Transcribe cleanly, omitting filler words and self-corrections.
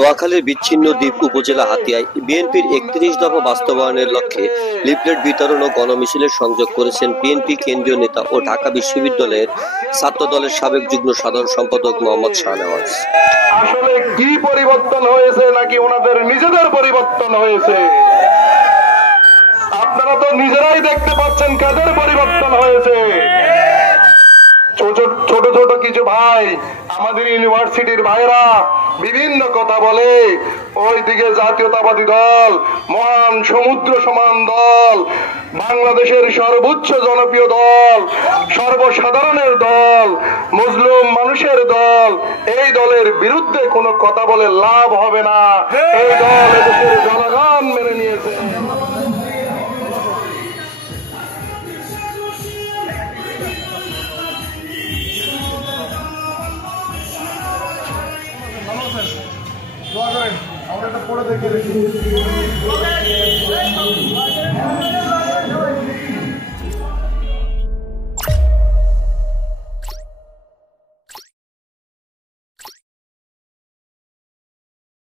নোয়াখালীর বিচ্ছিন্ন দ্বীপ উপজেলা হাতিয়ায় বিএনপির ৩১ দফা বাস্তবায়নের লক্ষ্যে লিফলেট বিতরণ ও গণমিছিলের সংযোগ করেছেন বিএনপি কেন্দ্রীয় নেতা ও ঢাকা বিশ্ববিদ্যালয়ের ছাত্রদলের সাবেক যুগ্ম সাধারণ সম্পাদক মোহাম্মদ শাহনেওয়াজ। আসলে কি পরিবর্তন হয়েছে নাকি ওনাদের নিজেদের পরিবর্তন হয়েছে? আপনারা তো নিজেরাই দেখতে পাচ্ছেন কাদের পরিবর্তন হয়েছে। ছোট ছোট কিছু ভাই, আমাদের ইউনিভার্সিটির ভাইরা বিভিন্ন কথা বলে, ওইদিকে জাতীয়তাবাদী দল, মহান সমুদ্র সমান দল, বাংলাদেশের সর্বোচ্চ জনপ্রিয় দল, সর্বসাধারণের দল, মুসলিম মানুষের দল, এই দলের বিরুদ্ধে কোনো কথা বলে লাভ হবে না। এই দল এদেশের জনগণ মেনে নিয়েছে। আমরা এটা পড়ে দেখে